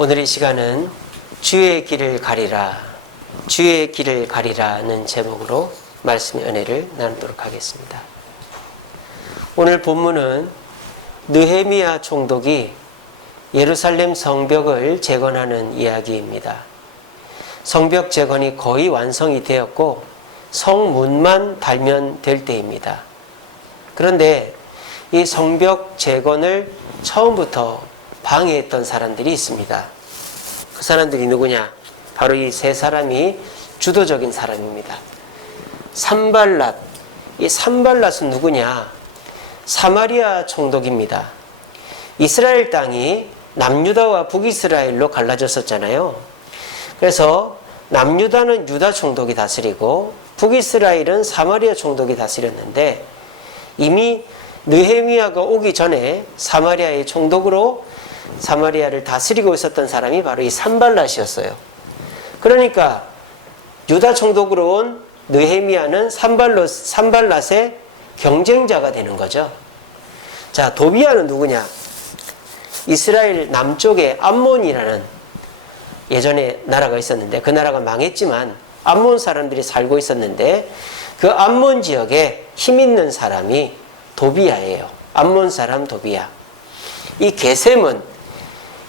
오늘의 시간은 주의 길을 가리라, 주의 길을 가리라는 제목으로 말씀의 은혜를 나누도록 하겠습니다. 오늘 본문은 느헤미야 총독이 예루살렘 성벽을 재건하는 이야기입니다. 성벽 재건이 거의 완성이 되었고 성문만 달면 될 때입니다. 그런데 이 성벽 재건을 처음부터 방해했던 사람들이 있습니다. 그 사람들이 누구냐? 바로 이 세 사람이 주도적인 사람입니다. 산발랏. 이 산발랏은 누구냐? 사마리아 총독입니다. 이스라엘 땅이 남유다와 북이스라엘로 갈라졌었잖아요. 그래서 남유다는 유다 총독이 다스리고 북이스라엘은 사마리아 총독이 다스렸는데, 이미 느헤미야가 오기 전에 사마리아의 총독으로 사마리아를 다스리고 있었던 사람이 바로 이 산발랏이었어요. 그러니까 유다 총독으로 온 느헤미야는 산발랏의 경쟁자가 되는 거죠. 자, 도비야는 누구냐? 이스라엘 남쪽에 암몬이라는 예전에 나라가 있었는데, 그 나라가 망했지만 암몬 사람들이 살고 있었는데, 그 암몬 지역에 힘 있는 사람이 도비야예요. 암몬 사람 도비야. 이 게셈은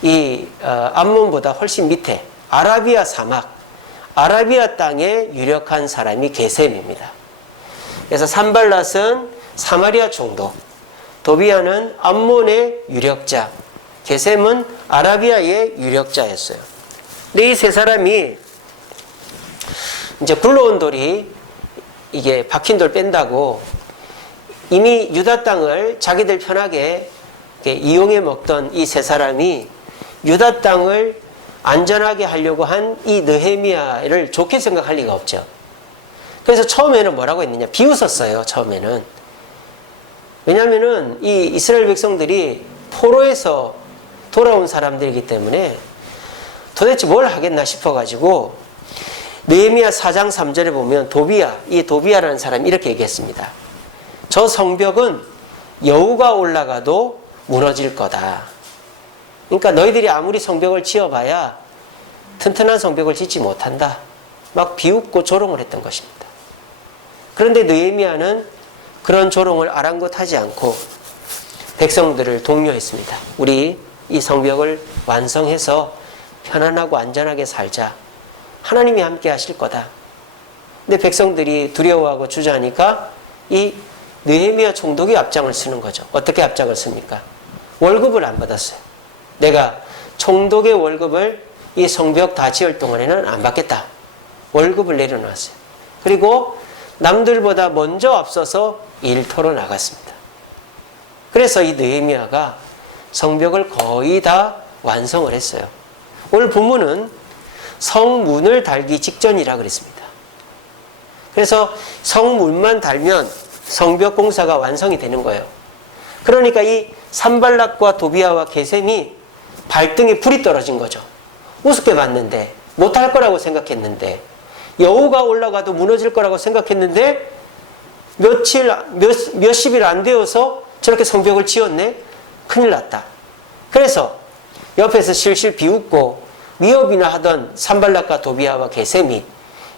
이 암몬보다 훨씬 밑에 아라비아 사막, 아라비아 땅에 유력한 사람이 게셈입니다. 그래서 산발랏은 사마리아 총독, 도비야는 암몬의 유력자, 게셈은 아라비아의 유력자였어요. 근데 이 세 사람이 이제 굴러온 돌이 이게 박힌 돌 뺀다고 이미 유다 땅을 자기들 편하게 이용해 먹던 이 세 사람이 유다 땅을 안전하게 하려고 한 이 느헤미야를 좋게 생각할 리가 없죠. 그래서 처음에는 뭐라고 했느냐? 비웃었어요, 처음에는. 왜냐하면은 이 이스라엘 백성들이 포로에서 돌아온 사람들이기 때문에 도대체 뭘 하겠나 싶어가지고, 느헤미야 4장 3절에 보면 이 도비야라는 사람이 이렇게 얘기했습니다. 저 성벽은 여우가 올라가도 무너질 거다. 그러니까 너희들이 아무리 성벽을 지어봐야 튼튼한 성벽을 짓지 못한다. 막 비웃고 조롱을 했던 것입니다. 그런데 느헤미야는 그런 조롱을 아랑곳하지 않고 백성들을 독려했습니다. 우리 이 성벽을 완성해서 편안하고 안전하게 살자. 하나님이 함께 하실 거다. 근데 백성들이 두려워하고 주저하니까 이 느헤미야 총독이 앞장을 쓰는 거죠. 어떻게 앞장을 씁니까? 월급을 안 받았어요. 내가 총독의 월급을 이 성벽 다 지을 동안에는 안 받겠다. 월급을 내려놨어요. 그리고 남들보다 먼저 앞서서 일터로 나갔습니다. 그래서 이 느헤미야가 성벽을 거의 다 완성을 했어요. 오늘 본문은 성문을 달기 직전이라 그랬습니다. 그래서 성문만 달면 성벽 공사가 완성이 되는 거예요. 그러니까 이 산발랏과 도비야와 게셈이 발등에 불이 떨어진 거죠. 우습게 봤는데, 못할 거라고 생각했는데, 여우가 올라가도 무너질 거라고 생각했는데, 몇십일 안 되어서 저렇게 성벽을 지었네? 큰일 났다. 그래서 옆에서 실실 비웃고 위협이나 하던 산발랏과 도비야와 게셈이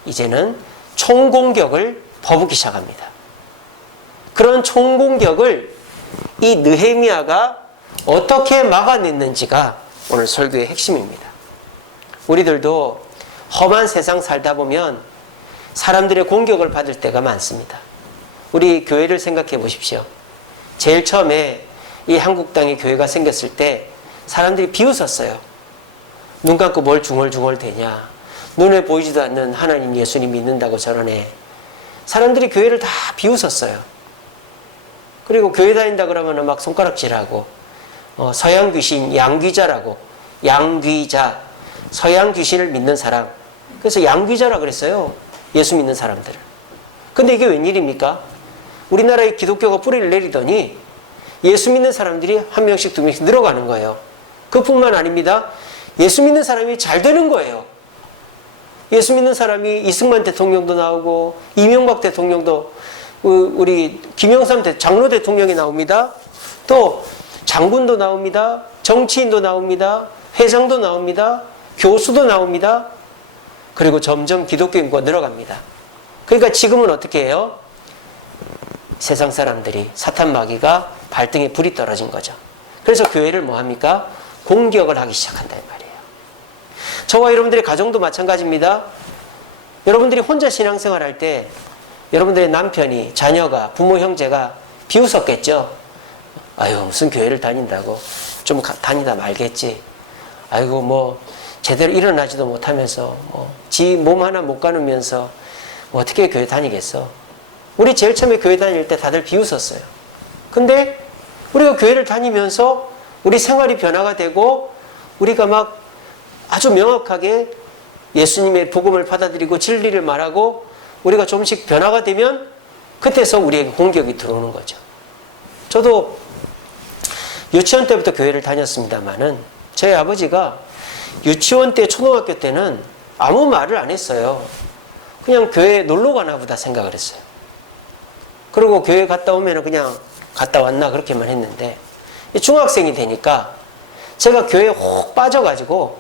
이제는 총공격을 퍼붓기 시작합니다. 그런 총공격을 이 느헤미야가 어떻게 막아냈는지가 오늘 설교의 핵심입니다. 우리들도 험한 세상 살다 보면 사람들의 공격을 받을 때가 많습니다. 우리 교회를 생각해 보십시오. 제일 처음에 이 한국 땅에 교회가 생겼을 때 사람들이 비웃었어요. 눈 감고 뭘 중얼중얼 대냐. 눈에 보이지도 않는 하나님 예수님 믿는다고 저러네. 사람들이 교회를 다 비웃었어요. 그리고 교회 다닌다 그러면 막 손가락질하고 서양 귀신 양귀자라고, 양귀자, 서양 귀신을 믿는 사람. 그래서 양귀자라 그랬어요. 예수 믿는 사람들을. 근데 이게 웬일입니까? 우리나라의 기독교가 뿌리를 내리더니 예수 믿는 사람들이 한 명씩 두 명씩 늘어가는 거예요. 그뿐만 아닙니다. 예수 믿는 사람이 잘 되는 거예요. 예수 믿는 사람이 이승만 대통령도 나오고 이명박 대통령도, 우리 김영삼 장로 대통령이 나옵니다. 또 장군도 나옵니다. 정치인도 나옵니다. 회장도 나옵니다. 교수도 나옵니다. 그리고 점점 기독교 인구가 늘어갑니다. 그러니까 지금은 어떻게 해요? 세상 사람들이 사탄 마귀가 발등에 불이 떨어진 거죠. 그래서 교회를 뭐 합니까? 공격을 하기 시작한다 이 말이에요. 저와 여러분들의 가정도 마찬가지입니다. 여러분들이 혼자 신앙생활 할 때 여러분들의 남편이, 자녀가, 부모, 형제가 비웃었겠죠. 아유, 무슨 교회를 다닌다고. 좀 다니다 말겠지. 아이고, 뭐 제대로 일어나지도 못하면서 지 몸 하나 못 가누면서 뭐 어떻게 교회 다니겠어. 우리 제일 처음에 교회 다닐 때 다들 비웃었어요. 근데 우리가 교회를 다니면서 우리 생활이 변화가 되고 우리가 막 아주 명확하게 예수님의 복음을 받아들이고 진리를 말하고 우리가 조금씩 변화가 되면 그때서 우리에게 공격이 들어오는 거죠. 저도 유치원 때부터 교회를 다녔습니다마는 저희 아버지가 유치원 때, 초등학교 때는 아무 말을 안 했어요. 그냥 교회에 놀러 가나 보다 생각을 했어요. 그리고 교회 갔다 오면 그냥 갔다 왔나 그렇게만 했는데 중학생이 되니까 제가 교회에 혹 빠져가지고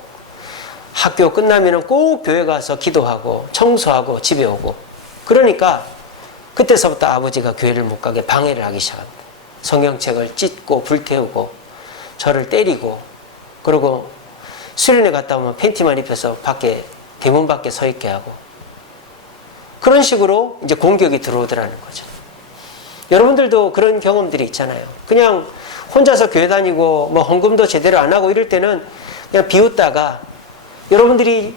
학교 끝나면 꼭 교회 가서 기도하고 청소하고 집에 오고 그러니까 그때서부터 아버지가 교회를 못 가게 방해를 하기 시작합니다. 성경책을 찢고 불태우고 저를 때리고 그리고 수련회 갔다 오면 팬티만 입혀서 밖에 대문 밖에 서 있게 하고 그런 식으로 이제 공격이 들어오더라는 거죠. 여러분들도 그런 경험들이 있잖아요. 그냥 혼자서 교회 다니고 뭐 헌금도 제대로 안 하고 이럴 때는 그냥 비웃다가 여러분들이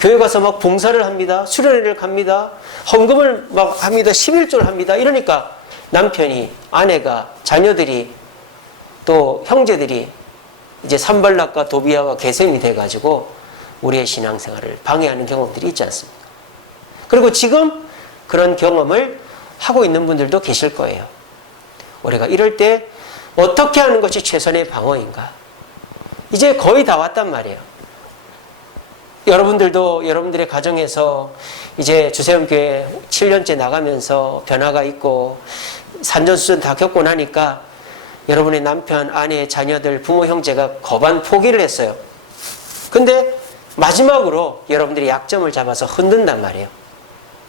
교회 가서 막 봉사를 합니다. 수련회를 갑니다. 헌금을 막 합니다. 11조를 합니다. 이러니까 남편이, 아내가, 자녀들이 또 형제들이 이제 산발락과 도비아와 게셈이 돼가지고 우리의 신앙생활을 방해하는 경험들이 있지 않습니까? 그리고 지금 그런 경험을 하고 있는 분들도 계실 거예요. 우리가 이럴 때 어떻게 하는 것이 최선의 방어인가? 이제 거의 다 왔단 말이에요. 여러분들도 여러분들의 가정에서 이제 주세음교회 7년째 나가면서 변화가 있고 산전수전 다 겪고 나니까 여러분의 남편, 아내, 자녀들, 부모, 형제가 거반 포기를 했어요. 근데 마지막으로 여러분들이 약점을 잡아서 흔든단 말이에요.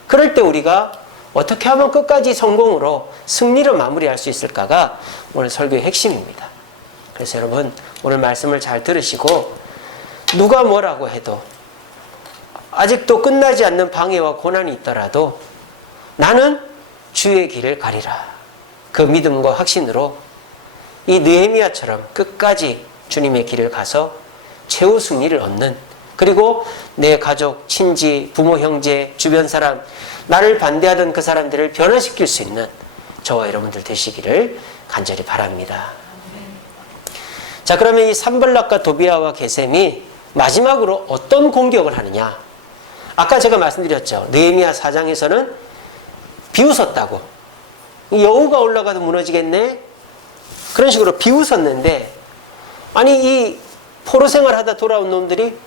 그럴 때 우리가 어떻게 하면 끝까지 성공으로 승리로 마무리할 수 있을까가 오늘 설교의 핵심입니다. 그래서 여러분 오늘 말씀을 잘 들으시고 누가 뭐라고 해도 아직도 끝나지 않는 방해와 고난이 있더라도 나는 주의 길을 가리라. 그 믿음과 확신으로 이 느헤미야처럼 끝까지 주님의 길을 가서 최후 승리를 얻는 그리고 내 가족, 친지, 부모, 형제, 주변 사람 나를 반대하던 그 사람들을 변화시킬 수 있는 저와 여러분들 되시기를 간절히 바랍니다. 자, 그러면 이 산발락과 도비아와 게셈이 마지막으로 어떤 공격을 하느냐? 아까 제가 말씀드렸죠. 느헤미야 4장에서는 비웃었다고. 여우가 올라가도 무너지겠네? 그런 식으로 비웃었는데 아니 이 포로 생활하다 돌아온 놈들이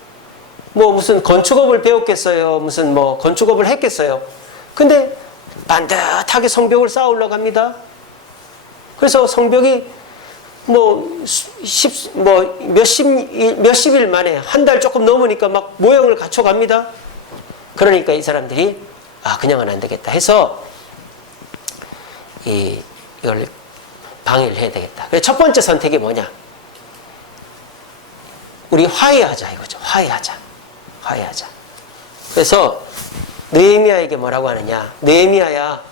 뭐 무슨 건축업을 배웠겠어요? 무슨 뭐 건축업을 했겠어요? 근데 반듯하게 성벽을 쌓아 올라갑니다. 그래서 성벽이 몇십 일 만에 한 달 조금 넘으니까 막 모형을 갖춰갑니다. 그러니까 이 사람들이 그냥은 안 되겠다 해서 이걸 방해를 해야 되겠다. 그래서 첫 번째 선택이 뭐냐? 우리 화해하자 이거죠. 화해하자. 그래서 느헤미야에게 뭐라고 하느냐? 느헤미야야,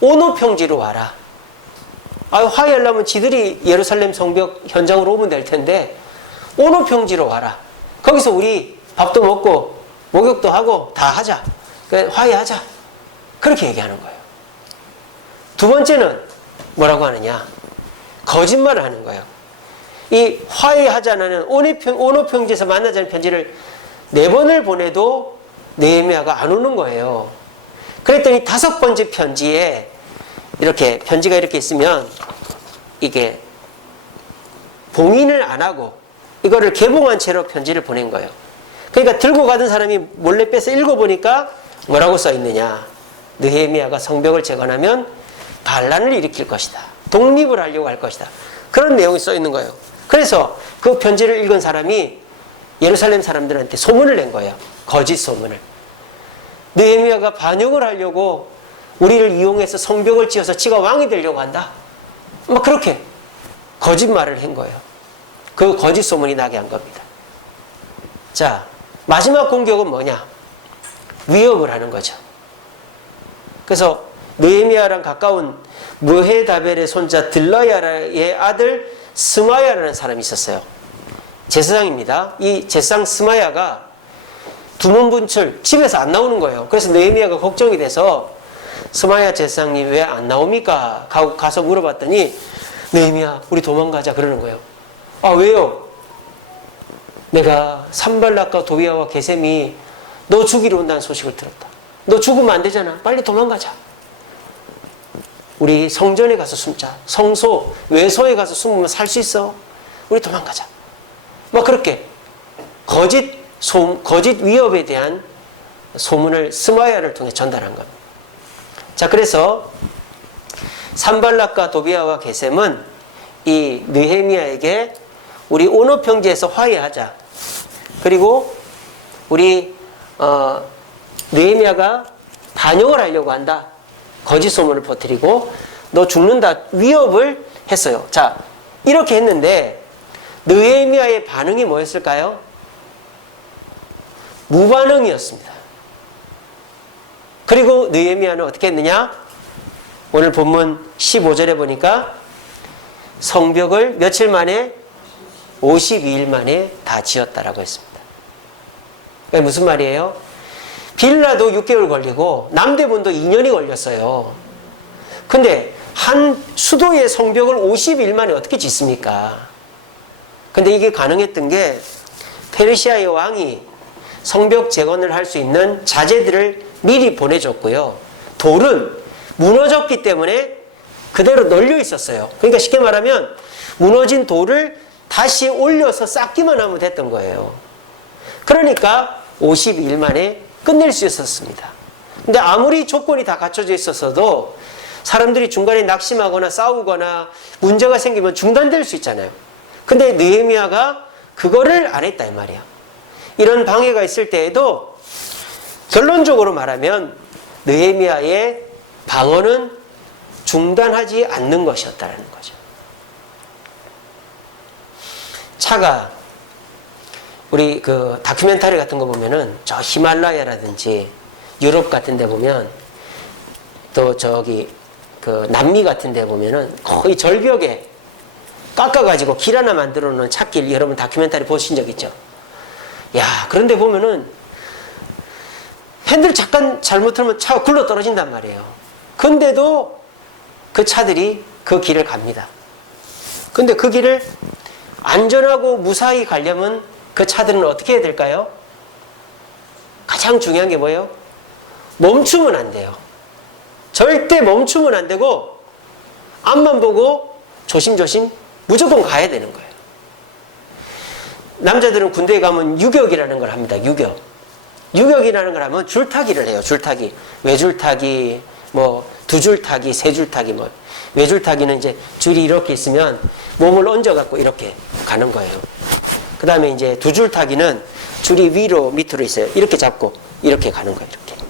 오노 평지로 와라. 화해하려면 지들이 예루살렘 성벽 현장으로 오면 될 텐데 오노 평지로 와라. 거기서 우리 밥도 먹고 목욕도 하고 다 하자. 화해하자. 그렇게 얘기하는 거예요. 두 번째는 뭐라고 하느냐? 거짓말을 하는 거예요. 이 화해하자는 오노 평지에서 만나자는 편지를 4번을 보내도 느헤미야가 안 오는 거예요. 그랬더니 5번째 편지에 이렇게 편지가 이렇게 있으면 이게 봉인을 안 하고 이거를 개봉한 채로 편지를 보낸 거예요. 그러니까 들고 가던 사람이 몰래 빼서 읽어보니까 뭐라고 써 있느냐? 느헤미야가 성벽을 재건하면 반란을 일으킬 것이다. 독립을 하려고 할 것이다. 그런 내용이 써 있는 거예요. 그래서 그 편지를 읽은 사람이 예루살렘 사람들한테 소문을 낸 거예요. 거짓 소문을. 느헤미야가 반역을 하려고 우리를 이용해서 성벽을 지어서 지가 왕이 되려고 한다. 막 그렇게 거짓말을 한 거예요. 그 거짓 소문이 나게 한 겁니다. 자, 마지막 공격은 뭐냐? 위협을 하는 거죠. 그래서 느헤미야랑 가까운 무헤다벨의 손자 들라야의 아들 스마야라는 사람이 있었어요. 제사장입니다. 이 제사장 스마야가 두문분출 집에서 안 나오는 거예요. 그래서 느헤미야가 걱정이 돼서 스마야 제사장님 왜 안 나옵니까? 가서 물어봤더니 느헤미야 우리 도망가자 그러는 거예요. 아 왜요? 내가 산발락과 도비아와 게셈이 너 죽이러 온다는 소식을 들었다. 너 죽으면 안 되잖아. 빨리 도망가자. 우리 성전에 가서 숨자. 성소, 외소에 가서 숨으면 살 수 있어. 우리 도망가자. 막 그렇게 거짓 위협에 대한 소문을 스마야를 통해 전달한 겁니다. 자, 그래서 산발락과 도비아와 게셈은 이 느헤미야에게 우리 오너 평지에서 화해하자. 그리고 우리 느헤미야가 반역을 하려고 한다. 거짓 소문을 퍼뜨리고 너 죽는다 위협을 했어요. 자, 이렇게 했는데 느헤미야의 반응이 뭐였을까요? 무반응이었습니다. 그리고 느헤미야는 어떻게 했느냐? 오늘 본문 15절에 보니까 성벽을 며칠 만에 52일 만에 다 지었다라고 했습니다. 그게 무슨 말이에요? 빌라도 6개월 걸리고 남대문도 2년이 걸렸어요. 근데 한 수도의 성벽을 50일 만에 어떻게 짓습니까? 근데 이게 가능했던 게 페르시아의 왕이 성벽 재건을 할 수 있는 자재들을 미리 보내줬고요. 돌은 무너졌기 때문에 그대로 널려 있었어요. 그러니까 쉽게 말하면 무너진 돌을 다시 올려서 쌓기만 하면 됐던 거예요. 그러니까 52일 만에 끝낼 수 있었습니다. 근데 아무리 조건이 다 갖춰져 있었어도 사람들이 중간에 낙심하거나 싸우거나 문제가 생기면 중단될 수 있잖아요. 근데 느헤미야가 그거를 안 했다 이 말이야. 이런 방해가 있을 때에도 결론적으로 말하면 느헤미야의 방어는 중단하지 않는 것이었다는 거죠. 차가 우리 그 다큐멘터리 같은 거 보면은 저 히말라야라든지 유럽 같은 데 보면 또 저기 그 남미 같은 데 보면은 거의 절벽에 깎아가지고 길 하나 만들어 놓은 찻길 여러분 다큐멘터리 보신 적 있죠? 야, 그런데 보면은 핸들 잠깐 잘못 틀면 차가 굴러 떨어진단 말이에요. 근데도 그 차들이 그 길을 갑니다. 근데 그 길을 안전하고 무사히 가려면 그 차들은 어떻게 해야 될까요? 가장 중요한 게 뭐예요? 멈추면 안 돼요. 절대 멈추면 안 되고 앞만 보고 조심조심 무조건 가야 되는 거예요. 남자들은 군대에 가면 유격이라는 걸 합니다. 유격. 유격이라는 걸 하면 줄타기를 해요. 줄타기. 외줄타기, 뭐 두줄타기, 세줄타기 뭐. 외줄타기는 이제 줄이 이렇게 있으면 몸을 얹어갖고 이렇게 가는 거예요. 그 다음에 이제 두줄타기는 줄이 위로 밑으로 있어요. 이렇게 잡고 이렇게 가는 거예요. 이렇게.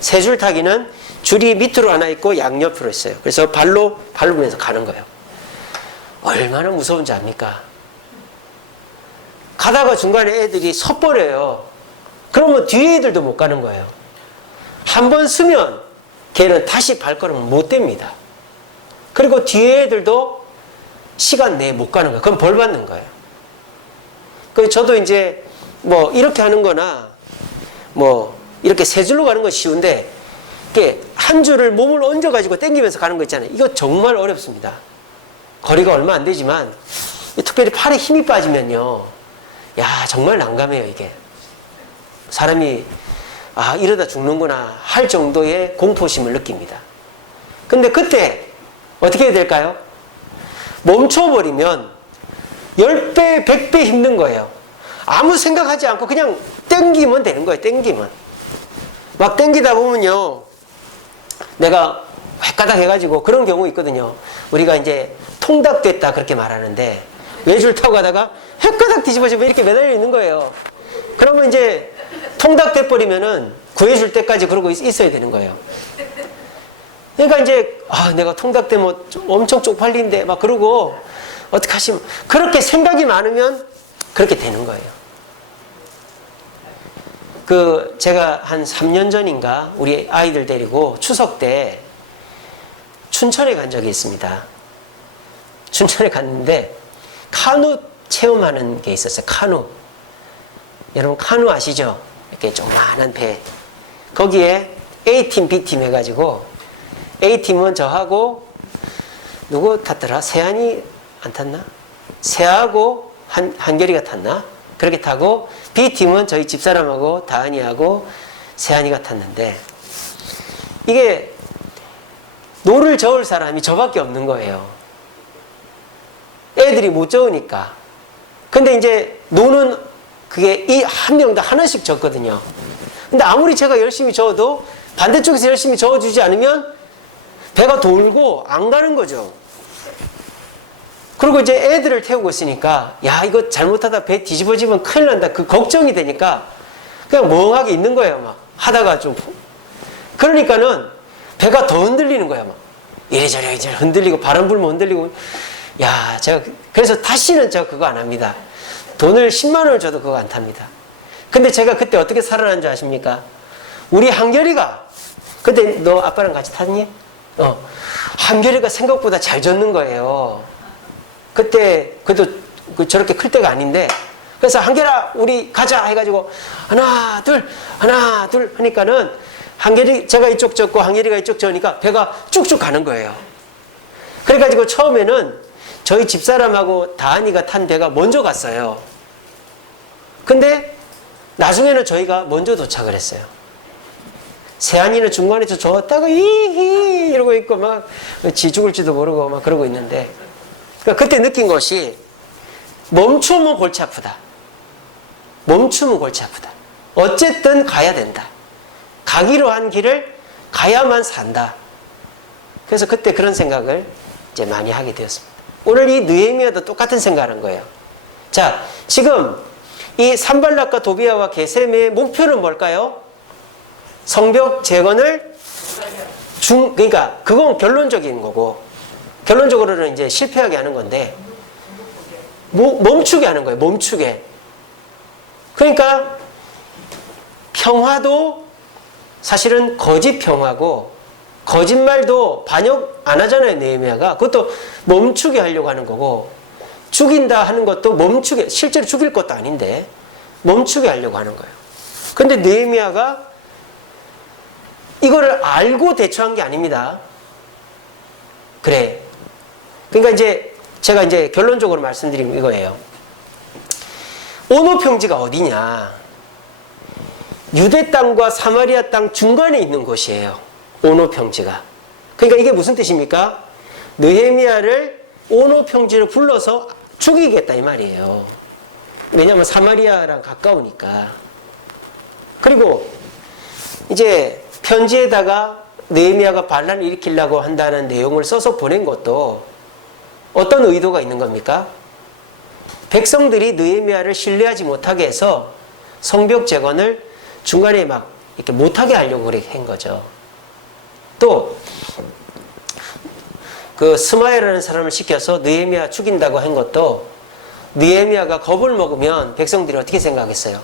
세줄타기는 줄이 밑으로 하나 있고 양옆으로 있어요. 그래서 발로 밟으면서 가는 거예요. 얼마나 무서운지 압니까? 가다가 중간에 애들이 섰버려요. 그러면 뒤에 애들도 못 가는 거예요. 한 번 쓰면 걔는 다시 발걸음을 못 댑니다. 그리고 뒤에 애들도 시간 내에 못 가는 거예요. 그럼 벌 받는 거예요. 그래서 저도 이제 뭐 이렇게 하는 거나 뭐 이렇게 세 줄로 가는 건 쉬운데 이렇게 한 줄을 몸을 얹어가지고 당기면서 가는 거 있잖아요. 이거 정말 어렵습니다. 거리가 얼마 안 되지만 특별히 팔에 힘이 빠지면요. 야, 정말 난감해요, 이게. 사람이 아, 이러다 죽는구나 할 정도의 공포심을 느낍니다. 근데 그때 어떻게 해야 될까요? 멈춰버리면 10배, 100배 힘든 거예요. 아무 생각하지 않고 그냥 땡기면 되는 거예요. 땡기면. 막 땡기다 보면요. 내가 획가닥 해가지고 그런 경우 있거든요. 우리가 이제 통닭됐다 그렇게 말하는데 외줄 타고 가다가 헷가닥 뒤집어지면 이렇게 매달려 있는 거예요. 그러면 이제 통닭돼 버리면은 구해줄 때까지 그러고 있어야 되는 거예요. 그러니까 이제 내가 통닭되면 엄청 쪽팔린데 막 그러고 어떡하시면 그렇게 생각이 많으면 그렇게 되는 거예요. 제가 한 3년 전인가 우리 아이들 데리고 추석 때 춘천에 간 적이 있습니다. 춘천에 갔는데 카누 체험하는 게 있었어요. 카누. 여러분 카누 아시죠? 이렇게 조그만한 배. 거기에 A팀, B팀 해가지고 A팀은 저하고 누구 탔더라? 세안이 안 탔나? 세하고 한결이가 탔나? 그렇게 타고 B팀은 저희 집사람하고 다은이하고 세안이가 탔는데 이게 노를 저을 사람이 저밖에 없는 거예요. 애들이 못 저으니까. 근데 이제 노는 그게 이 한 명당 하나씩 졌거든요. 근데 아무리 제가 열심히 저어도 반대쪽에서 열심히 저어주지 않으면 배가 돌고 안 가는 거죠. 그리고 이제 애들을 태우고 있으니까 야 이거 잘못하다 배 뒤집어지면 큰일 난다. 그 걱정이 되니까 그냥 멍하게 있는 거예요. 막 하다가 좀 그러니까는 배가 더 흔들리는 거야. 막 이래저래 이제 흔들리고 바람 불면 흔들리고 야 제가 그래서 다시는 제가 그거 안 합니다. 돈을 10만 원을 줘도 그거 안 탑니다. 근데 제가 그때 어떻게 살아난 줄 아십니까? 우리 한결이가 그때 너 아빠랑 같이 탔니? 한결이가 생각보다 잘 젓는 거예요. 그때 그래도 저렇게 클 때가 아닌데 그래서 한결아 우리 가자 해가지고 하나 둘 하니까는 한결이 제가 이쪽 젓고 한결이가 이쪽 젓으니까 배가 쭉쭉 가는 거예요. 그래가지고 처음에는 저희 집사람하고 다은이가 탄 배가 먼저 갔어요. 근데 나중에는 저희가 먼저 도착을 했어요. 세안이는 중간에서 저었다가 이히 이러고 있고 막 지 죽을지도 모르고 막 그러고 있는데 그러니까 그때 느낀 것이 멈추면 골치 아프다. 멈추면 골치 아프다. 어쨌든 가야 된다. 가기로 한 길을 가야만 산다. 그래서 그때 그런 생각을 이제 많이 하게 되었습니다. 오늘 이 느헤미야도 똑같은 생각을 한 거예요. 자, 지금 이 산발락과 도비아와 게셈의 목표는 뭘까요? 성벽 재건을 그러니까 그건 결론적인 거고 결론적으로는 이제 실패하게 하는 건데 멈추게 하는 거예요. 멈추게. 그러니까 평화도 사실은 거짓 평화고 거짓말도 반역 안 하잖아요. 느헤미야가. 그것도 멈추게 하려고 하는 거고 죽인다 하는 것도 멈추게 실제로 죽일 것도 아닌데 멈추게 하려고 하는 거예요. 그런데 느헤미야가 이거를 알고 대처한 게 아닙니다. 그래. 그러니까 이제 제가 이제 결론적으로 말씀드리면 이거예요. 오노 평지가 어디냐? 유대 땅과 사마리아 땅 중간에 있는 곳이에요. 오노 평지가. 그러니까 이게 무슨 뜻입니까? 느헤미야를 오노 평지로 불러서 죽이겠다 이 말이에요. 왜냐하면 사마리아랑 가까우니까. 그리고 이제 편지에다가 느헤미야가 반란을 일으키려고 한다는 내용을 써서 보낸 것도 어떤 의도가 있는 겁니까? 백성들이 느헤미야를 신뢰하지 못하게 해서 성벽 재건을 중간에 막 이렇게 못하게 하려고 그렇게 한 거죠. 또 그 스마야라는 사람을 시켜서 느헤미야 죽인다고 한 것도 느헤미야가 겁을 먹으면 백성들이 어떻게 생각했어요?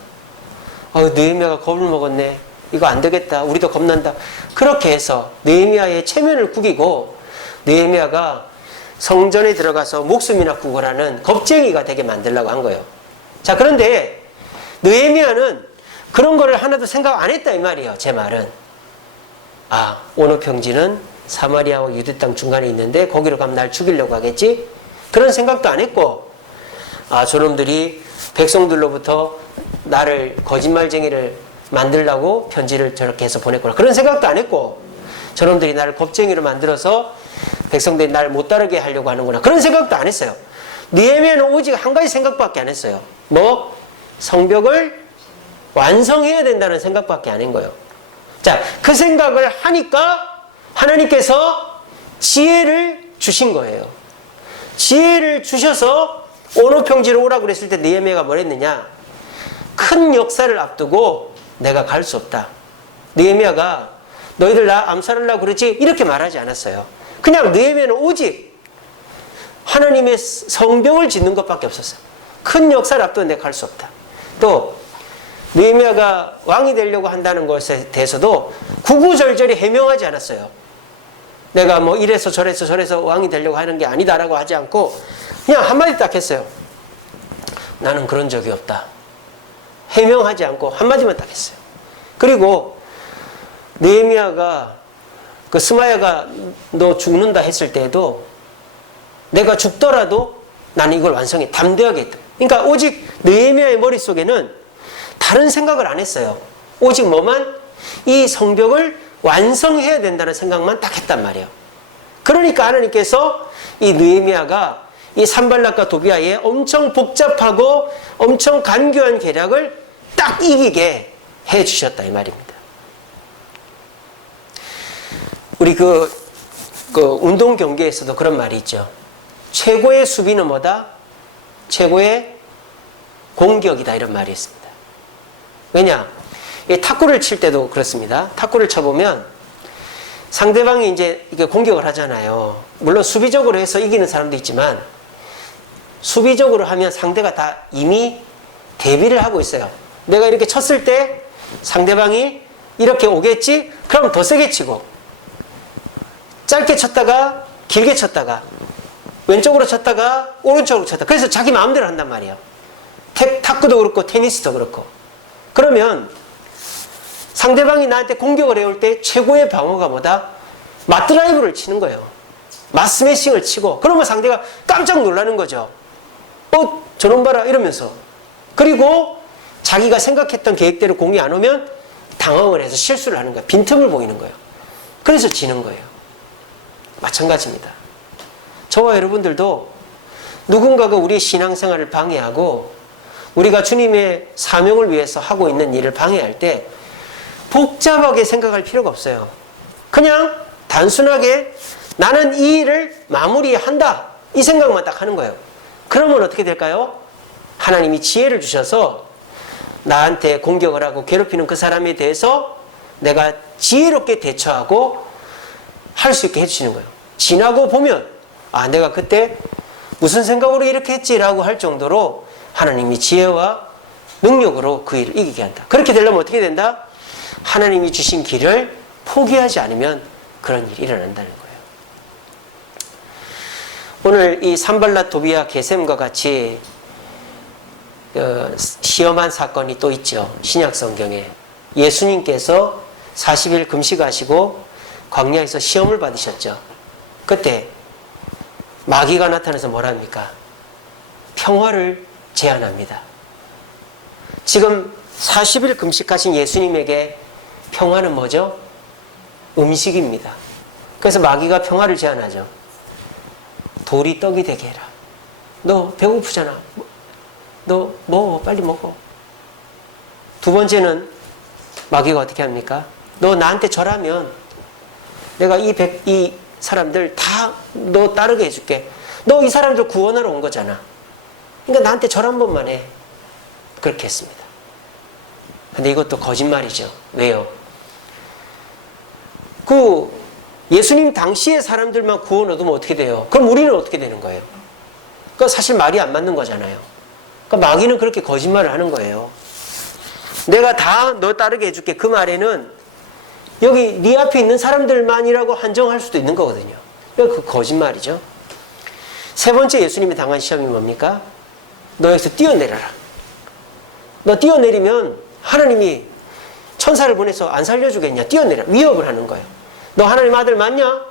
느헤미야가 겁을 먹었네. 이거 안 되겠다. 우리도 겁난다. 그렇게 해서 느헤미야의 체면을 구기고 느헤미야가 성전에 들어가서 목숨이나 구걸하는 겁쟁이가 되게 만들려고 한 거예요. 자, 그런데 느헤미야는 그런 거를 하나도 생각 안 했다 이 말이에요. 제 말은. 오노 평지는 사마리아와 유대 땅 중간에 있는데 거기로 가면 날 죽이려고 하겠지? 그런 생각도 안 했고 저놈들이 백성들로부터 나를 거짓말쟁이를 만들려고 편지를 저렇게 해서 보냈구나. 그런 생각도 안 했고 저놈들이 나를 겁쟁이로 만들어서 백성들이 나를 못 따르게 하려고 하는구나. 그런 생각도 안 했어요. 느헤미야는 오직 한 가지 생각밖에 안 했어요. 성벽을 완성해야 된다는 생각밖에 안 한 거예요. 자, 그 생각을 하니까 하나님께서 지혜를 주신 거예요. 지혜를 주셔서 어느 평지로 오라고 그랬을 때 느헤미야가 뭐랬느냐? 큰 역사를 앞두고 내가 갈 수 없다. 느헤미야가 너희들 나 암살하려고 그러지? 이렇게 말하지 않았어요. 그냥 느헤미야는 오직 하나님의 성벽을 짓는 것밖에 없었어요. 큰 역사를 앞두고 내가 갈 수 없다. 또 느헤미야가 왕이 되려고 한다는 것에 대해서도 구구절절히 해명하지 않았어요. 내가 뭐 이래서 저래서 왕이 되려고 하는 게 아니다라고 하지 않고 그냥 한마디 딱 했어요. 나는 그런 적이 없다. 해명하지 않고 한마디만 딱 했어요. 그리고 느헤미야가 그 스마야가 너 죽는다 했을 때에도 내가 죽더라도 나는 이걸 완성해. 담대하게 했다. 그러니까 오직 느헤미야의 머릿속에는 다른 생각을 안 했어요. 오직 뭐만? 이 성벽을 완성해야 된다는 생각만 딱 했단 말이에요. 그러니까 하나님께서 이 느헤미야가 이 산발락과 도비아의 엄청 복잡하고 엄청 간교한 계략을 딱 이기게 해 주셨다 이 말입니다. 우리 그 운동 경기에서도 그런 말이 있죠. 최고의 수비는 뭐다? 최고의 공격이다 이런 말이 있습니다. 왜냐? 이 탁구를 칠 때도 그렇습니다. 탁구를 쳐보면 상대방이 이제 이게 공격을 하잖아요. 물론 수비적으로 해서 이기는 사람도 있지만 수비적으로 하면 상대가 다 이미 대비를 하고 있어요. 내가 이렇게 쳤을 때 상대방이 이렇게 오겠지? 그럼 더 세게 치고 짧게 쳤다가 길게 쳤다가 왼쪽으로 쳤다가 오른쪽으로 쳤다. 그래서 자기 마음대로 한단 말이에요. 탁구도 그렇고 테니스도 그렇고. 그러면 상대방이 나한테 공격을 해올 때 최고의 방어가 뭐다? 맞드라이브를 치는 거예요. 맞스매싱을 치고 그러면 상대가 깜짝 놀라는 거죠. 저놈 봐라 이러면서. 그리고 자기가 생각했던 계획대로 공이 안 오면 당황을 해서 실수를 하는 거예요. 빈틈을 보이는 거예요. 그래서 지는 거예요. 마찬가지입니다. 저와 여러분들도 누군가가 우리의 신앙생활을 방해하고 우리가 주님의 사명을 위해서 하고 있는 일을 방해할 때 복잡하게 생각할 필요가 없어요. 그냥 단순하게 나는 이 일을 마무리한다 이 생각만 딱 하는 거예요. 그러면 어떻게 될까요? 하나님이 지혜를 주셔서 나한테 공격을 하고 괴롭히는 그 사람에 대해서 내가 지혜롭게 대처하고 할 수 있게 해주시는 거예요. 지나고 보면 내가 그때 무슨 생각으로 이렇게 했지라고 할 정도로 하나님이 지혜와 능력으로 그 일을 이기게 한다. 그렇게 되려면 어떻게 된다? 하나님이 주신 길을 포기하지 않으면 그런 일이 일어난다는 거예요. 오늘 이 산발랏 도비아 게셈과 같이 시험한 사건이 또 있죠. 신약 성경에 예수님께서 40일 금식하시고 광야에서 시험을 받으셨죠. 그때 마귀가 나타나서 뭐라 합니까? 평화를 제안합니다. 지금 40일 금식하신 예수님에게 평화는 뭐죠? 음식입니다. 그래서 마귀가 평화를 제안하죠. 돌이 떡이 되게 해라. 너 배고프잖아. 너 먹어. 빨리 먹어. 두 번째는 마귀가 어떻게 합니까? 너 나한테 절하면 내가 이 사람들 다 너 따르게 해줄게. 너 이 사람들 구원하러 온 거잖아. 그러니까 나한테 절 한 번만 해. 그렇게 했습니다. 근데 이것도 거짓말이죠. 왜요? 그 예수님 당시의 사람들만 구원 얻으면 어떻게 돼요? 그럼 우리는 어떻게 되는 거예요? 그러니까 사실 말이 안 맞는 거잖아요. 그러니까 마귀는 그렇게 거짓말을 하는 거예요. 내가 다 너 따르게 해줄게. 그 말에는 여기 네 앞에 있는 사람들만이라고 한정할 수도 있는 거거든요. 그 거짓말이죠. 세 번째 예수님이 당한 시험이 뭡니까? 너 여기서 뛰어내려라. 너 뛰어내리면 하나님이 천사를 보내서 안 살려주겠냐? 뛰어내라. 위협을 하는 거예요. 너 하나님 아들 맞냐?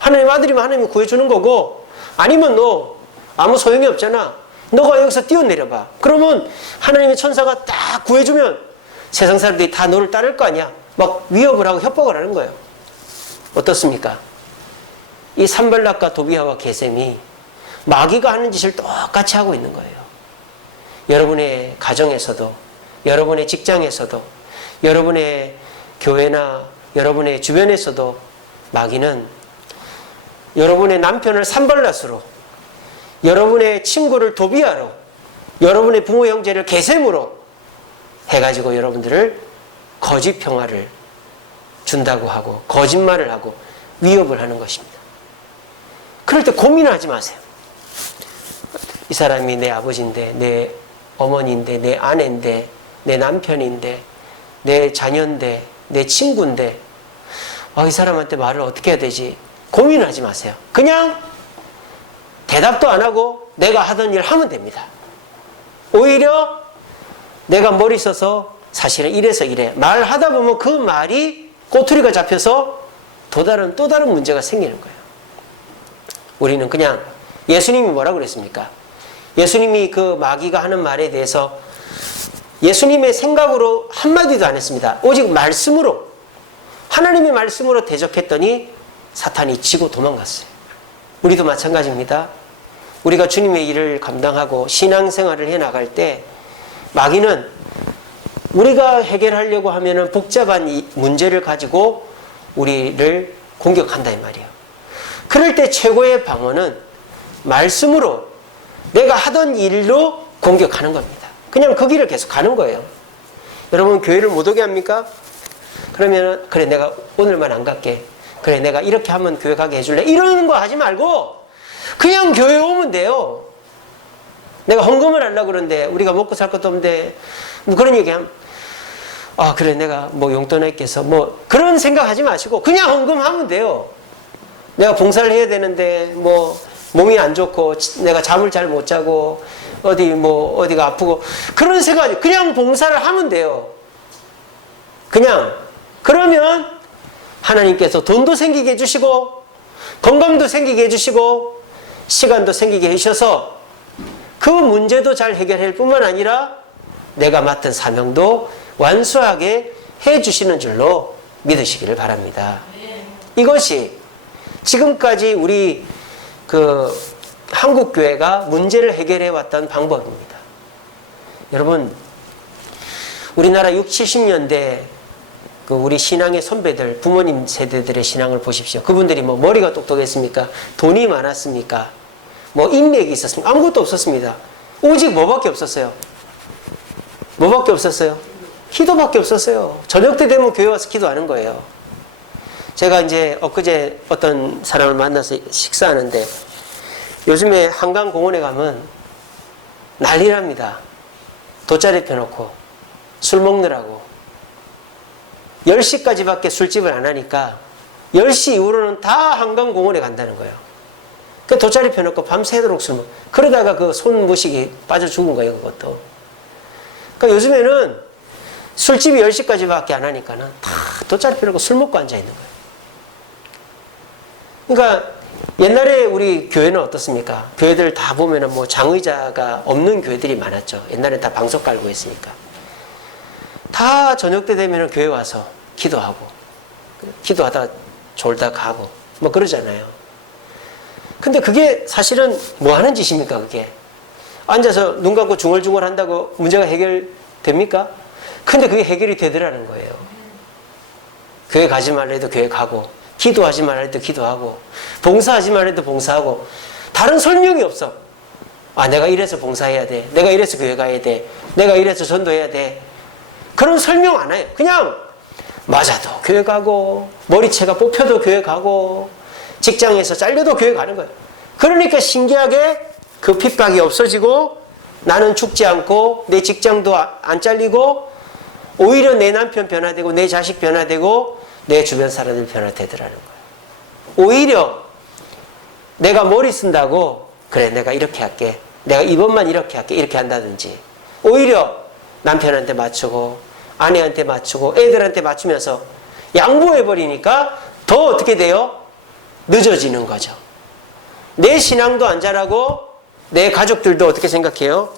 하나님 아들이면 하나님이 구해주는 거고 아니면 너 아무 소용이 없잖아. 너가 여기서 뛰어내려봐. 그러면 하나님의 천사가 딱 구해주면 세상 사람들이 다 너를 따를 거 아니야. 막 위협을 하고 협박을 하는 거예요. 어떻습니까? 이 산발락과 도비아와 게셈이 마귀가 하는 짓을 똑같이 하고 있는 거예요. 여러분의 가정에서도, 여러분의 직장에서도, 여러분의 교회나 여러분의 주변에서도 마귀는 여러분의 남편을 산발랏으로 여러분의 친구를 도비아로, 여러분의 부모 형제를 게셈으로 해가지고 여러분들을 거짓 평화를 준다고 하고 거짓말을 하고 위협을 하는 것입니다. 그럴 때 고민하지 마세요. 이 사람이 내 아버지인데, 내 어머니인데, 내 아내인데, 내 남편인데, 내 자녀인데, 내 친구인데, 이 사람한테 말을 어떻게 해야 되지? 고민하지 마세요. 그냥 대답도 안 하고 내가 하던 일 하면 됩니다. 오히려 내가 머리 써서 사실은 이래서 이래. 말하다 보면 그 말이 꼬투리가 잡혀서 또 다른 문제가 생기는 거예요. 우리는 그냥 예수님이 뭐라고 그랬습니까? 예수님이 그 마귀가 하는 말에 대해서 예수님의 생각으로 한마디도 안 했습니다. 오직 말씀으로, 하나님의 말씀으로 대적했더니 사탄이 지고 도망갔어요. 우리도 마찬가지입니다. 우리가 주님의 일을 감당하고 신앙생활을 해나갈 때 마귀는 우리가 해결하려고 하면은 복잡한 이 문제를 가지고 우리를 공격한다 이 말이에요. 그럴 때 최고의 방어는 말씀으로 내가 하던 일로 공격하는 겁니다. 그냥 그 길을 계속 가는 거예요. 여러분 교회를 못 오게 합니까? 그러면 그래 내가 오늘만 안 갈게. 그래 내가 이렇게 하면 교회 가게 해줄래? 이러는 거 하지 말고 그냥 교회 오면 돼요. 내가 헌금을 하려고 그러는데 우리가 먹고 살 것도 없는데 뭐 그런 얘기하면 그래 내가 뭐 용돈 낼게서 뭐 그런 생각하지 마시고 그냥 헌금하면 돼요. 내가 봉사를 해야 되는데 뭐 몸이 안 좋고 내가 잠을 잘 못 자고 어디가 아프고 그런 생각하지 그냥 봉사를 하면 돼요. 그냥 그러면 하나님께서 돈도 생기게 해주시고 건강도 생기게 해주시고 시간도 생기게 해주셔서 그 문제도 잘 해결할 뿐만 아니라 내가 맡은 사명도 완수하게 해주시는 줄로 믿으시기를 바랍니다. 이것이 지금까지 우리 한국교회가 문제를 해결해 왔던 방법입니다. 여러분 우리나라 60, 70년대 우리 신앙의 선배들, 부모님 세대들의 신앙을 보십시오. 그분들이 뭐 머리가 똑똑했습니까? 돈이 많았습니까? 뭐 인맥이 있었습니까? 아무것도 없었습니다. 오직 뭐밖에 없었어요? 뭐밖에 없었어요? 기도밖에 없었어요. 저녁 때 되면 교회 와서 기도하는 거예요. 제가 이제 엊그제 어떤 사람을 만나서 식사하는데 요즘에 한강공원에 가면 난리랍니다. 돗자리 펴놓고 술 먹느라고 10시까지밖에 술집을 안 하니까 10시 이후로는 다 한강공원에 간다는 거예요. 그 돗자리 펴놓고 밤새도록 술 먹고 그러다가 그 손무식이 빠져 죽은 거예요. 그것도. 그러니까 요즘에는 술집이 10시까지밖에 안 하니까는 다 돗자리 펴놓고 술 먹고 앉아 있는 거예요. 그러니까 옛날에 우리 교회는 어떻습니까? 교회들 다 보면은 뭐 장의자가 없는 교회들이 많았죠. 옛날에 다 방석 깔고 했으니까. 다 저녁 때 되면은 교회 와서 기도하고, 기도하다 졸다 가고, 뭐 그러잖아요. 근데 그게 사실은 뭐 하는 짓입니까, 그게? 앉아서 눈 감고 중얼중얼 한다고 문제가 해결됩니까? 근데 그게 해결이 되더라는 거예요. 교회 가지 말라 해도 교회 가고, 기도하지 말라 해도 기도하고, 봉사하지 말라 해도 봉사하고, 다른 설명이 없어. 내가 이래서 봉사해야 돼. 내가 이래서 교회 가야 돼. 내가 이래서 전도해야 돼. 그런 설명 안 해요. 그냥 맞아도 교회 가고, 머리채가 뽑혀도 교회 가고, 직장에서 잘려도 교회 가는 거예요. 그러니까 신기하게 그 핍박이 없어지고 나는 죽지 않고 내 직장도 안 잘리고 오히려 내 남편 변화되고 내 자식 변화되고 내 주변 사람들 변화되더라는 거예요. 오히려 내가 머리 쓴다고 그래 내가 이렇게 할게. 내가 이번만 이렇게 할게. 이렇게 한다든지 오히려 남편한테 맞추고 아내한테 맞추고 애들한테 맞추면서 양보해버리니까 더 어떻게 돼요? 늦어지는 거죠. 내 신앙도 안 자라고 내 가족들도 어떻게 생각해요?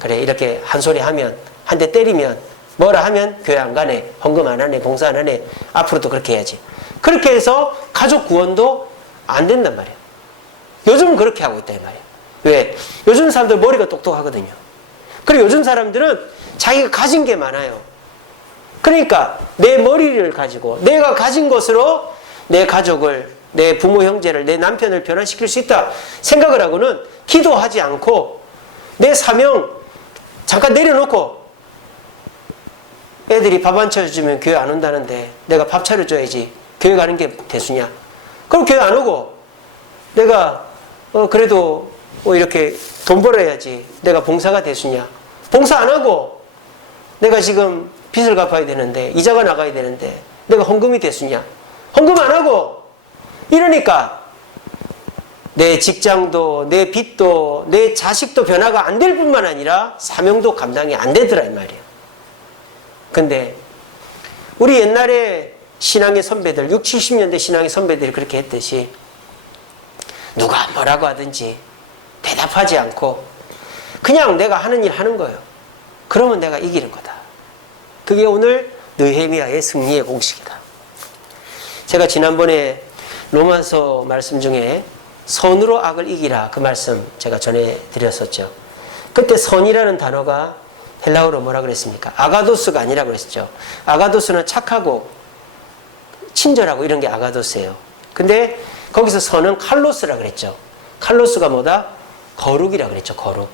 그래 이렇게 한 소리 하면 한 대 때리면 뭐라 하면 교회 안 가네, 헌금 안 하네, 봉사 안 하네, 앞으로도 그렇게 해야지. 그렇게 해서 가족 구원도 안 된단 말이에요. 요즘은 그렇게 하고 있다 이 말이에요. 왜? 요즘 사람들 머리가 똑똑하거든요. 그리고 요즘 사람들은 자기가 가진 게 많아요. 그러니까 내 머리를 가지고 내가 가진 것으로 내 가족을, 내 부모 형제를, 내 남편을 변화시킬 수 있다 생각을 하고는 기도하지 않고 내 사명 잠깐 내려놓고 애들이 밥 안 차려주면 교회 안 온다는데 내가 밥 차려줘야지 교회 가는 게 대수냐? 그럼 교회 안 오고 내가 그래도 이렇게 돈 벌어야지 내가 봉사가 대수냐? 봉사 안 하고 내가 지금 빚을 갚아야 되는데 이자가 나가야 되는데 내가 헌금이 대수냐? 헌금 안 하고 이러니까 내 직장도 내 빚도 내 자식도 변화가 안 될 뿐만 아니라 사명도 감당이 안 되더라 이 말이에요. 근데 우리 옛날에 신앙의 선배들 60, 70년대 신앙의 선배들이 그렇게 했듯이 누가 뭐라고 하든지 대답하지 않고 그냥 내가 하는 일 하는 거예요. 그러면 내가 이기는 거다. 그게 오늘 느헤미야의 승리의 공식이다. 제가 지난번에 로마서 말씀 중에 선으로 악을 이기라 그 말씀 제가 전해드렸었죠. 그때 선이라는 단어가 헬라어로 뭐라 그랬습니까? 아가도스가 아니라 그랬죠. 아가도스는 착하고 친절하고 이런 게 아가도스예요. 근데 거기서 선은 칼로스라 그랬죠. 칼로스가 뭐다? 거룩이라 그랬죠. 거룩.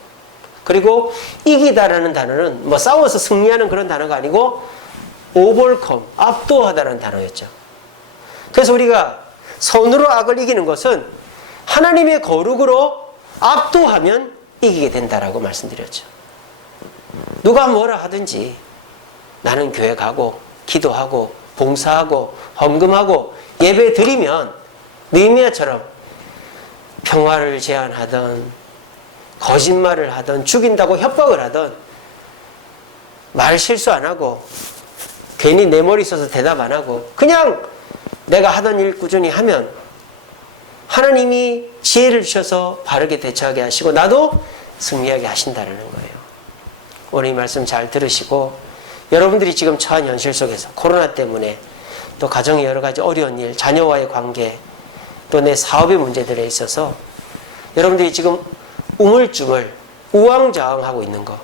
그리고 이기다라는 단어는 뭐 싸워서 승리하는 그런 단어가 아니고 overcome, 압도하다라는 단어였죠. 그래서 우리가 선으로 악을 이기는 것은 하나님의 거룩으로 압도하면 이기게 된다라고 말씀드렸죠. 누가 뭐라 하든지 나는 교회 가고 기도하고 봉사하고 헌금하고 예배 드리면 느헤미야처럼 평화를 제안하던 거짓말을 하던 죽인다고 협박을 하던 말 실수 안 하고 괜히 내 머리 써서 대답 안 하고 그냥 내가 하던 일 꾸준히 하면 하나님이 지혜를 주셔서 바르게 대처하게 하시고 나도 승리하게 하신다는 거예요. 오늘 이 말씀 잘 들으시고 여러분들이 지금 처한 현실 속에서 코로나 때문에 또 가정의 여러 가지 어려운 일, 자녀와의 관계, 또 내 사업의 문제들에 있어서 여러분들이 지금 우물쭈물, 우왕좌왕하고 있는 거.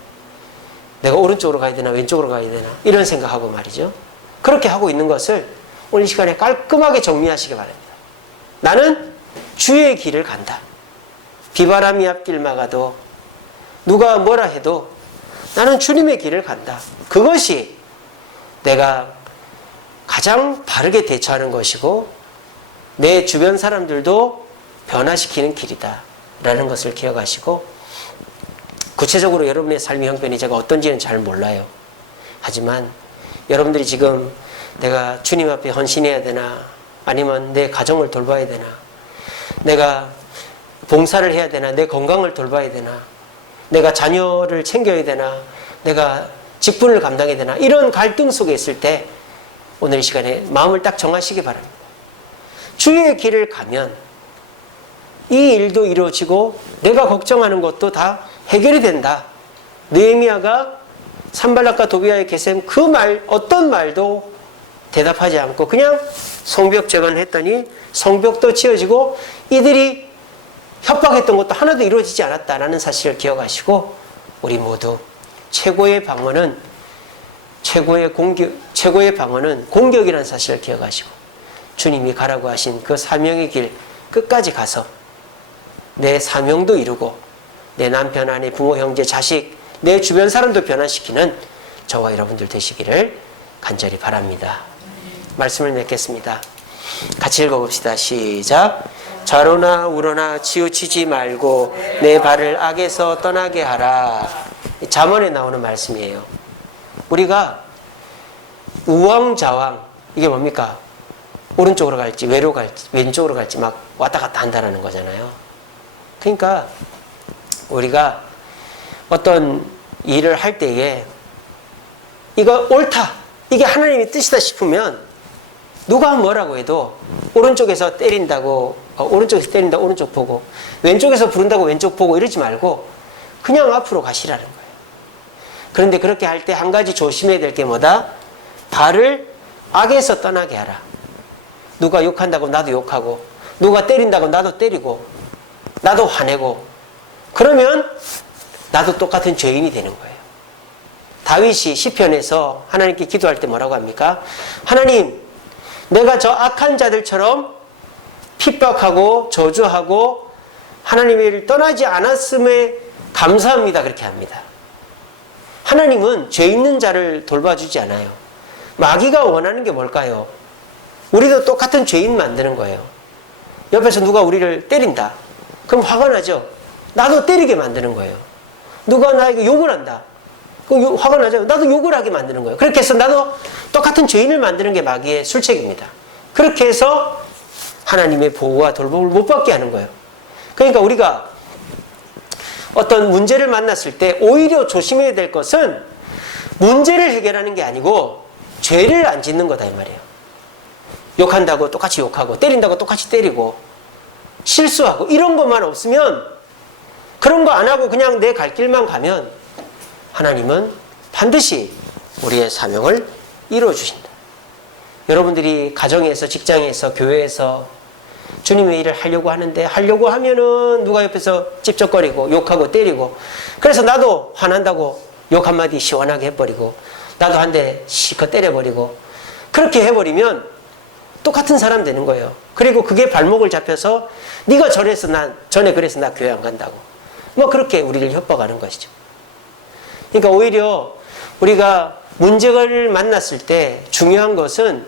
내가 오른쪽으로 가야 되나 왼쪽으로 가야 되나 이런 생각하고 말이죠. 그렇게 하고 있는 것을 오늘 이 시간에 깔끔하게 정리하시기 바랍니다. 나는 주의 길을 간다. 비바람이 앞길 막아도 누가 뭐라 해도 나는 주님의 길을 간다. 그것이 내가 가장 바르게 대처하는 것이고 내 주변 사람들도 변화시키는 길이다 라는 것을 기억하시고 구체적으로 여러분의 삶의 형편이 제가 어떤지는 잘 몰라요. 하지만 여러분들이 지금 내가 주님 앞에 헌신해야 되나 아니면 내 가정을 돌봐야 되나 내가 봉사를 해야 되나 내 건강을 돌봐야 되나 내가 자녀를 챙겨야 되나 내가 직분을 감당해야 되나 이런 갈등 속에 있을 때 오늘 이 시간에 마음을 딱 정하시기 바랍니다. 주의 길을 가면 이 일도 이루어지고 내가 걱정하는 것도 다 해결이 된다. 느헤미야가 산발락과 도비아의 계셈 그 말 어떤 말도 대답하지 않고 그냥 성벽 재건했더니 성벽도 지어지고 이들이 협박했던 것도 하나도 이루어지지 않았다라는 사실을 기억하시고 우리 모두 최고의 방어는 공격이라는 사실을 기억하시고 주님이 가라고 하신 그 사명의 길 끝까지 가서 내 사명도 이루고 내 남편, 아내, 부모, 형제, 자식, 내 주변 사람도 변화시키는 저와 여러분들 되시기를 간절히 바랍니다. 말씀을 맺겠습니다. 같이 읽어봅시다. 시작. 좌로나 우로나 치우치지 말고 내 발을 악에서 떠나게 하라. 잠언에 나오는 말씀이에요. 우리가 우왕좌왕 이게 뭡니까? 오른쪽으로 갈지 외로 갈지 왼쪽으로 갈지 막 왔다 갔다 한다는 거잖아요. 그러니까 우리가 어떤 일을 할 때에 이거 옳다 이게 하나님의 뜻이다 싶으면 누가 뭐라고 해도 오른쪽에서 때린다고 오른쪽 보고 왼쪽에서 부른다고 왼쪽 보고 이러지 말고 그냥 앞으로 가시라는 거예요. 그런데 그렇게 할 때 한 가지 조심해야 될 게 뭐다? 발을 악에서 떠나게 하라. 누가 욕한다고 나도 욕하고 누가 때린다고 나도 때리고 나도 화내고 그러면 나도 똑같은 죄인이 되는 거예요. 다윗이 시편에서 하나님께 기도할 때 뭐라고 합니까? 하나님, 내가 저 악한 자들처럼 핍박하고 저주하고 하나님의 일을 떠나지 않았음에 감사합니다. 그렇게 합니다. 하나님은 죄 있는 자를 돌봐주지 않아요. 마귀가 원하는 게 뭘까요? 우리도 똑같은 죄인 만드는 거예요. 옆에서 누가 우리를 때린다. 그럼 화가 나죠. 나도 때리게 만드는 거예요. 누가 나에게 욕을 한다. 그럼 화가 나죠. 나도 욕을 하게 만드는 거예요. 그렇게 해서 나도 똑같은 죄인을 만드는 게 마귀의 술책입니다. 그렇게 해서 하나님의 보호와 돌봄을 못 받게 하는 거예요. 그러니까 우리가 어떤 문제를 만났을 때 오히려 조심해야 될 것은 문제를 해결하는 게 아니고 죄를 안 짓는 거다 이 말이에요. 욕한다고 똑같이 욕하고 때린다고 똑같이 때리고 실수하고 이런 것만 없으면, 그런 거 안 하고 그냥 내 갈 길만 가면 하나님은 반드시 우리의 사명을 이루어 주신다. 여러분들이 가정에서, 직장에서, 교회에서 주님의 일을 하려고 하는데, 하려고 하면은 누가 옆에서 찝쩍거리고 욕하고 때리고, 그래서 나도 화난다고 욕 한마디 시원하게 해버리고 나도 한 대 실컷 때려버리고, 그렇게 해버리면 똑같은 사람 되는 거예요. 그리고 그게 발목을 잡혀서 네가 전에 그래서 나 교회 안 간다고 뭐 그렇게 우리를 협박하는 것이죠. 그러니까 오히려 우리가 문제를 만났을 때 중요한 것은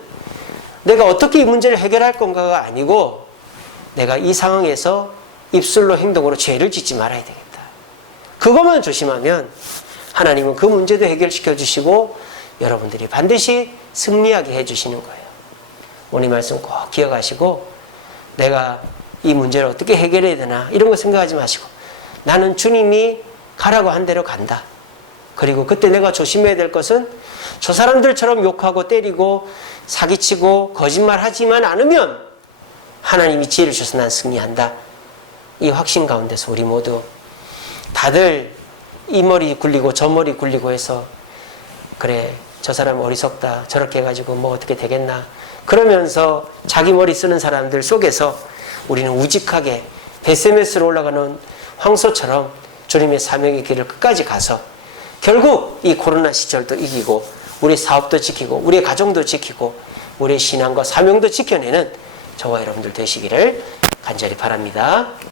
내가 어떻게 이 문제를 해결할 건가가 아니고, 내가 이 상황에서 입술로 행동으로 죄를 짓지 말아야 되겠다. 그것만 조심하면 하나님은 그 문제도 해결시켜 주시고 여러분들이 반드시 승리하게 해주시는 거예요. 오늘 말씀 꼭 기억하시고, 내가 이 문제를 어떻게 해결해야 되나 이런 거 생각하지 마시고, 나는 주님이 가라고 한 대로 간다. 그리고 그때 내가 조심해야 될 것은 저 사람들처럼 욕하고 때리고 사기치고 거짓말하지만 않으면 하나님이 지혜를 주셔서 난 승리한다. 이 확신 가운데서 우리 모두 다들 이 머리 굴리고 저 머리 굴리고 해서 그래 저 사람 어리석다 저렇게 해가지고 뭐 어떻게 되겠나 그러면서 자기 머리 쓰는 사람들 속에서 우리는 우직하게 베세메스로 올라가는 황소처럼 주님의 사명의 길을 끝까지 가서 결국 이 코로나 시절도 이기고 우리 사업도 지키고 우리의 가정도 지키고 우리의 신앙과 사명도 지켜내는 저와 여러분들 되시기를 간절히 바랍니다.